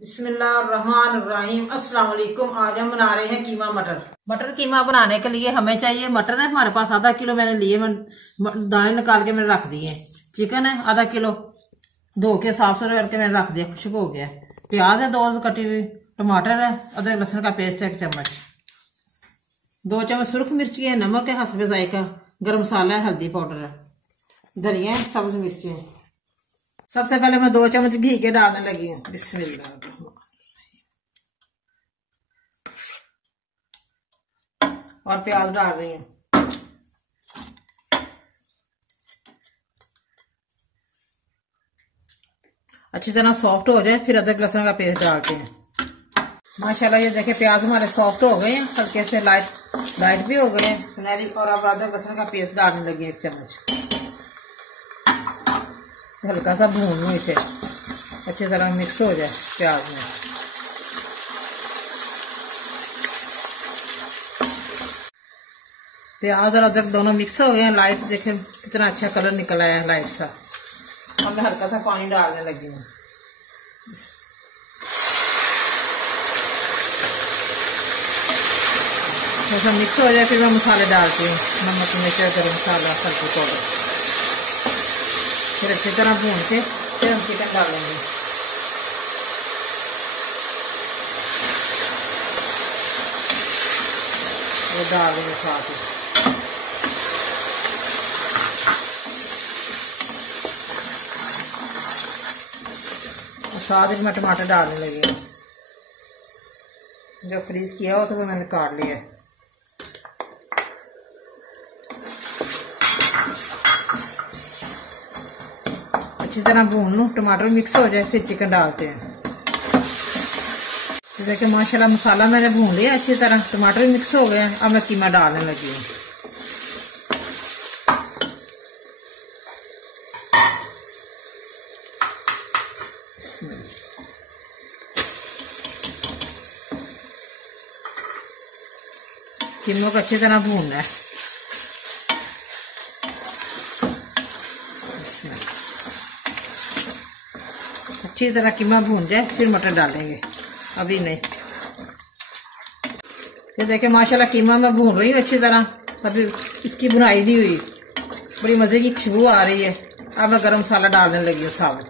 बिस्मिल्लाहिर्रहमानिर्रहीम। अस्सलाम वालेकुम। आज हम बना रहे हैं कीमा मटर कीमा बनाने के लिए हमें चाहिए मटर है हमारे पास आधा किलो मैंने लिए, दाने निकाल के मैंने रख दिए। चिकन है आधा किलो, धो के साफ सुथरा करके मैंने रख दिया, खुश्क हो गया। प्याज है 2 कटी हुई, टमाटर है, अदरक लहसुन का पेस्ट है 1 चम्मच, 2 चम्मच सुर्ख मिर्ची है, नमक है हस्बे जायका, गरम मसाला है, हल्दी पाउडर है, धनिया है, सब्ज मिर्ची है। सबसे पहले मैं 2 चम्मच घी के डालने लगी हूँ। बिस्मिल्लाह। और प्याज डाल रही हूँ। अच्छी तरह सॉफ्ट हो जाए फिर अदरक लहसुन का पेस्ट डालते हैं। माशाल्लाह ये देखे प्याज हमारे सॉफ्ट हो गए हैं, हल्के से लाइट भी हो गए हैं सुनहरी। और अब अदरक लहसुन का पेस्ट डालने लगी 1 चम्मच। हल्का सा भून लूँ इसे, अच्छी तरह मिक्स हो जाए प्याज में। प्याज और अदरक दोनों मिक्स हो गए हैं, लाइट देखें कितना अच्छा कलर निकल आया है लाइट सा। अब मैं हल्का सा पानी डालने लगी हूँ। थोड़ा मिक्स हो जाए फिर मैं मसाले डालती हूँ, नमक मिर्च गरम मसाला हल्दी पाउडर। फिर अच्छी तरह भून के फिर हम चिकन डालेंगे। वो डाल देंगे साथ ही। साथ ही मैं टमाटर डालने लगी हूँ, जो फ्रीज किया हो तो वो मैंने काट लिया है। अच्छी तरह भून लूँ, टमाटर मिक्स हो जाए फिर चिकन डालते हैं। देखिए माशाल्लाह मसाला मैंने भून लिया अच्छी तरह, टमाटर भी मिक्स हो गया। अब मैं कीमा डालने लगी हूँ। कीमा को अच्छी तरह भूनना है। अच्छी तरह कीमा भून जाए फिर मटर डालेंगे, अभी नहीं। ये देखे माशाल्लाह कीमा मैं भून रही हूँ अच्छी तरह, अभी इसकी भुनाई नहीं हुई, बड़ी मज़े की खुशबू आ रही है। अब मैं गरम मसाला डालने लगी हूँ साबुत।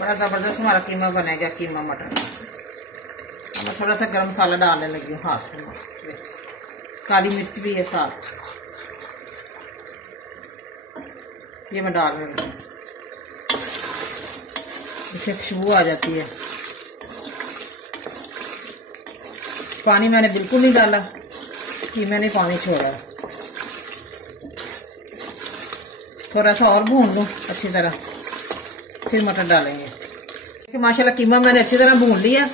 बड़ा ज़बरदस्त हमारा कीमा बनेगा, कीमा मटर। मैं थोड़ा सा गरम मसाला डालने लगी हूँ हाथ से, काली मिर्च भी है साथ, ये मैं डालने लगी। इससे खुशबू आ जाती है। पानी मैंने बिल्कुल नहीं डाला, कि मैंने पानी छोड़ा। थोड़ा सा और भून लूँ अच्छी तरह फिर मटर डालेंगे। माशाल्लाह कीमा मैंने अच्छी तरह भून लिया,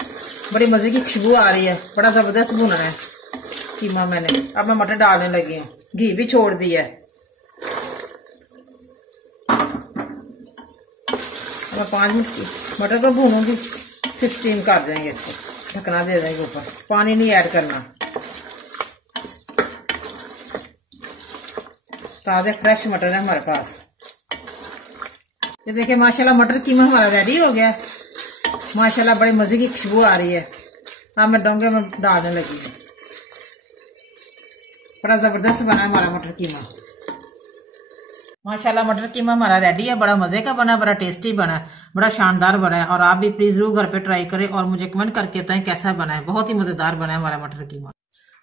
बड़ी मज़े की खुशबू आ रही है, बड़ा ज़बरदस्त भुना है कीमा मैंने। अब मैं मटर डालने लगी हूँ, घी भी छोड़ दिया है। मैं 5 मिनट मटर को भूनूंगी फिर स्टीम कर देंगे, इसको ढकना दे देंगे ऊपर, पानी नहीं ऐड करना। ताज़े फ्रेश मटर है हमारे पास। ये देखिए माशाल्लाह मटर कीमा हमारा रेडी हो गया। माशाल्लाह बड़ी मज़े की खुशबू आ रही है। अब मैं डोंगे में डालने लगी हूँ। बड़ा ज़बरदस्त बना हमारा मटर कीमा। माशाल्लाह मटर कीमा हमारा रेडी है, बड़ा मज़े का बना, बड़ा टेस्टी बना, बड़ा शानदार बना है। और आप भी प्लीज़ ज़रूर घर पे ट्राई करें और मुझे कमेंट करके बताएं कैसा बना है। बहुत ही मज़ेदार बना है हमारा मटर कीमा।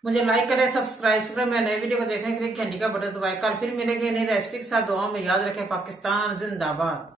मुझे लाइक करें, सब्सक्राइब करें। मैं नए वीडियो को देखने के लिए घंटी का बटन दबाएं। कल फिर मिलेंगे नई रेसिपी के साथ। दुआ में याद रखें। पाकिस्तान जिंदाबाद।